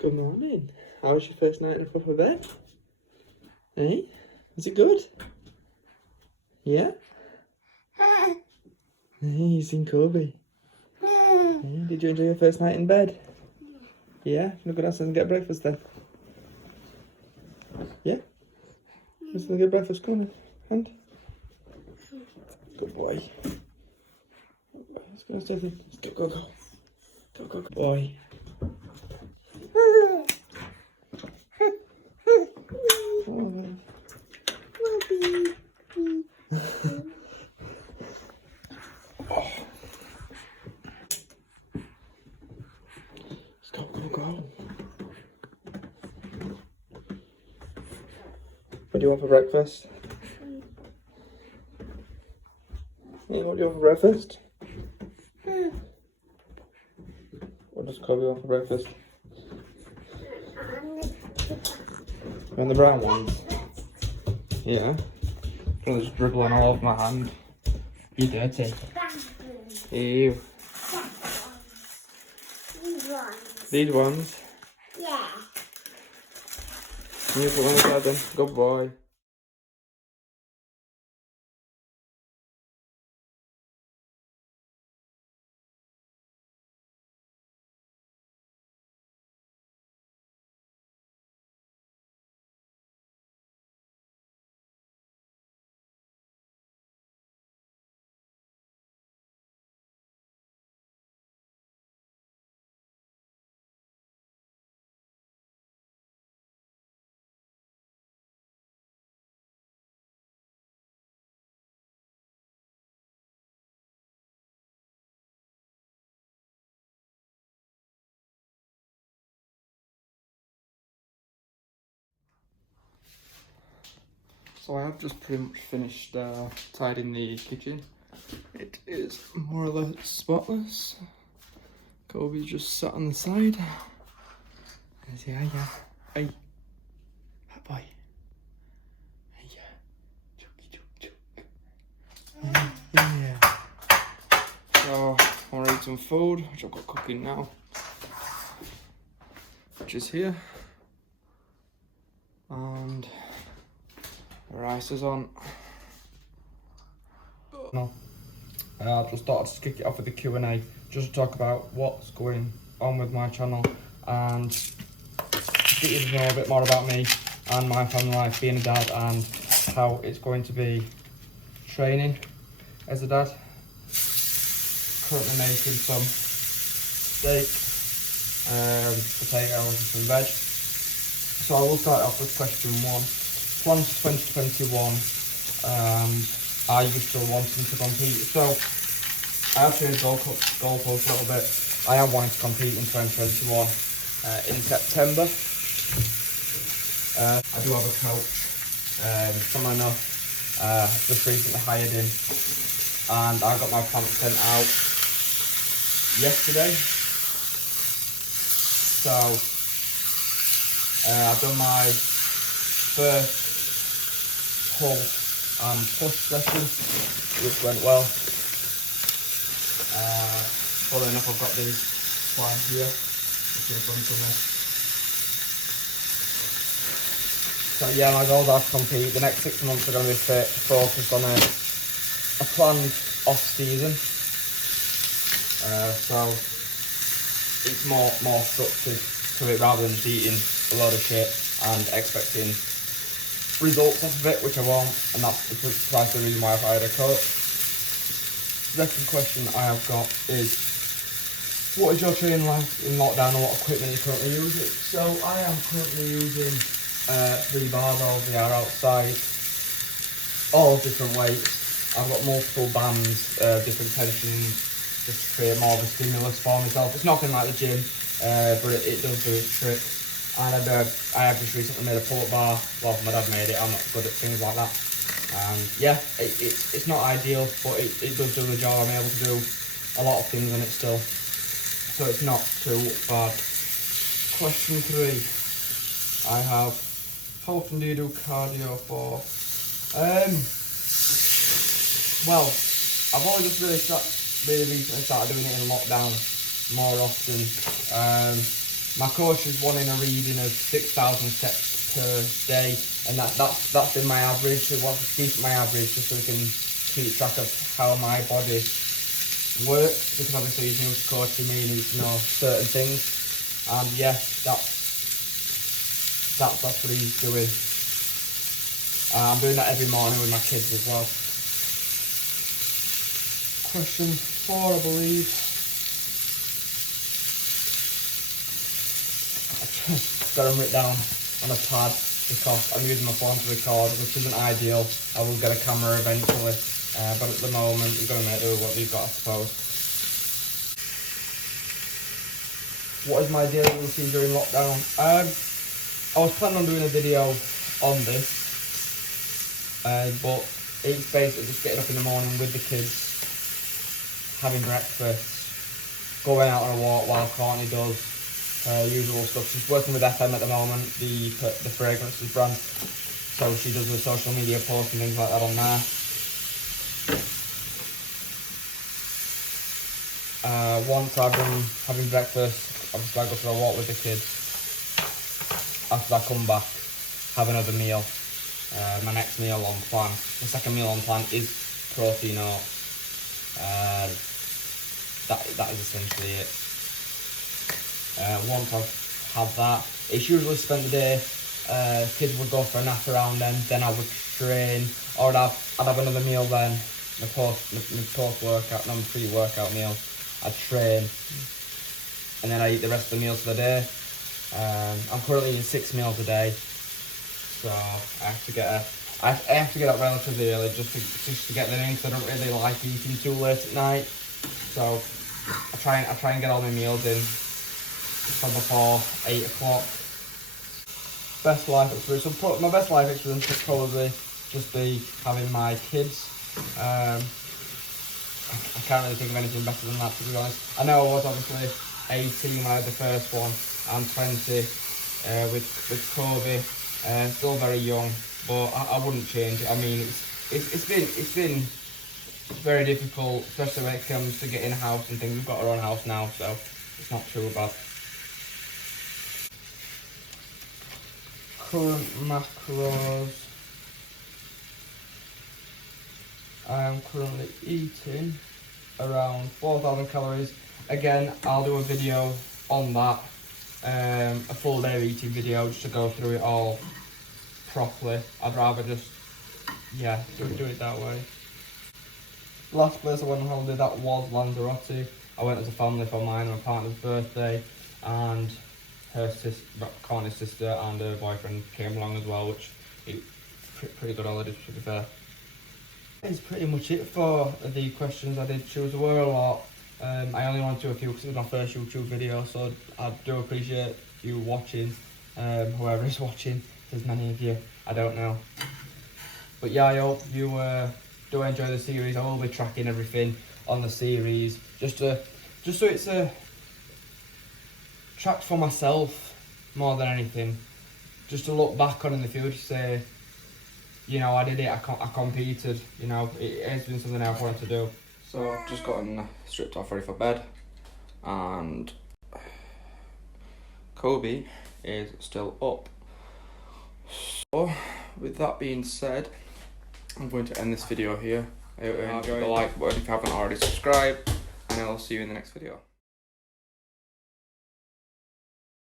Good morning. How was your first night in a proper bed? Hey? Was it good? Yeah? Hey, you seen Kobe? Yeah. Did you enjoy your first night in bed? Yeah? You're go downstairs and get breakfast then? Yeah? Let's go get breakfast, come on then. Hand. Good boy. Let's go downstairs then. Let's go, go, go. Go, go, go. Boy. Oh, man. Let's go, go, go. What do you want for breakfast? Hey, what do you want for breakfast? What does Kobe want for breakfast? You want the brown ones? Yeah. Oh, there's dribbling all over my hand. You dirty. Ew. These ones? Yeah. You put one aside then. Good boy. So I have just pretty much finished tidying the kitchen. It is more or less spotless. Kobe's just sat on the side. Yeah, yeah. Hey. Hi, boy. Hey, yeah. Chooky, chook, chook. Yeah. So, I want to eat some food, which I've got cooking now. Which is here. And the rice is on. No. I just thought I'd just kick it off with the Q&A, just to talk about what's going on with my channel and get you to know a bit more about me and my family life, being a dad, and how it's going to be training as a dad. Currently making some steak, potatoes and some veg. So I will start off with question 1. Plans for 2021, and are you still wanting to compete? So I have changed goalposts a little bit. I am wanting to compete in 2021 in September. I do have a coach, someone enough, just recently hired him, and I got my pants sent out yesterday. So I've done my first pull and push session, which went well. Funnily enough, I've got these flying here, which is fun for me. So yeah, my goals are to compete. The next 6 months are going to be focused on a planned off season. So it's more structured to it, rather than just eating a load of shit and expecting results off of it, which I won't, and that's precisely the reason why I've hired a coach. The second question I have got is, what is your training like in lockdown and what equipment are you currently using? So I am currently using 3 barbells. They are outside, all different weights. I've got multiple bands, different tensions, just to create more of a stimulus for myself. It's nothing like the gym, but it does do its trick. And I have just recently made a pull-up bar. Well, my dad made it. I'm not good at things like that. And yeah, it's not ideal, but it does do the job. I'm able to do a lot of things on it still, so it's not too bad. Question 3, I have, how often do you do cardio for? Well, I've only just really recently started doing it in lockdown more often. My coach is wanting a reading of 6,000 steps per day, and that's been my average. He wants to keep my average just so we can keep track of how my body works, because obviously he's new to coaching me and needs to know certain things. And yeah, that's what he's doing. I'm doing that every morning with my kids as well. Question 4, I believe. I've got them written down on a pad because I'm using my phone to record, which isn't ideal. I will get a camera eventually, but at the moment we're going to make do with what we've got, I suppose. What is my daily routine during lockdown? I was planning on doing a video on this, but it's basically just getting up in the morning with the kids, having breakfast, going out on a walk while Courtney does usual stuff. She's working with FM at the moment, the fragrances brand, so she does the social media posts and things like that on there. Once I've done having breakfast, obviously I go for a walk with the kids. After I come back, have another meal. My next meal on plan, the second meal on plan is protein oats. That is essentially it. Once I've had that, it's usually spent the day. Kids would go for a nap around then I would train, or I'd have another meal then, my post-workout, no, my pre-workout meal. I'd train, and then I eat the rest of the meals for the day. I'm currently eating 6 meals a day, so I have to get up relatively early just to get them in, because I don't really like eating too late at night. So I try and get all my meals in from before 8 o'clock. Best life experience. So my best life experience would probably just be having my kids. I can't really think of anything better than that, to be honest. I know I was obviously 18 when I had the first one, and 20 with Kobe. Still very young, but I wouldn't change it. I mean, it's been very difficult, especially when it comes to getting a house and things. We've got our own house now, so it's not too bad. Current macros. I am currently eating around 4,000 calories. Again, I'll do a video on that, a full day eating video, just to go through it all properly. I'd rather just, yeah, do it that way. Last place I went on holiday, that was Lanzarote. I went as a family for mine and my partner's birthday, and her sister, Courtney's sister, and her boyfriend came along as well, which is pretty good holiday, to be fair. That's pretty much it for the questions I did choose. There were a lot. I only wanted to do a few because it was my first YouTube video, so I do appreciate you watching, whoever is watching. If there's many of you, I don't know. But yeah, I hope you do enjoy the series. I will be tracking everything on the series, just so it's a track for myself more than anything. Just to look back on in the future, say, you know, I did it, I competed, you know, it has been something I've wanted to do. So I've just gotten stripped off ready for bed, and Kobe is still up. So with that being said, I'm going to end this video here. I hope you enjoyed. Hit the like button if you haven't already subscribed, and I'll see you in the next video.